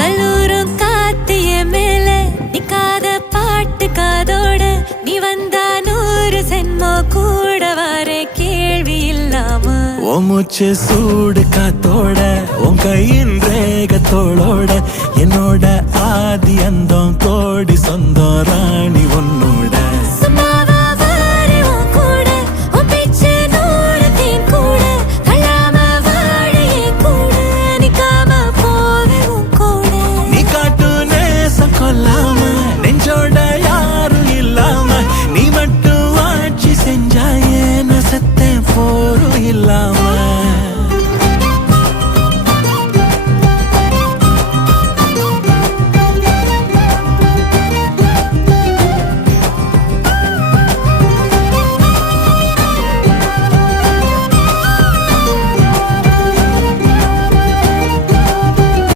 கல்லூரும் காத்திய மேல நிக்காத பாட்டு காதோட நீ வந்தா 100 சென்மோ கூட வர கேள்வி இல்லாம உன் மூச்சு சூடு காத்தோட உன் கையின் ரேகத்தோளோட என்னோட ஆதி அந்தம் கோடி சொந்தம் ராணி ஒன்னு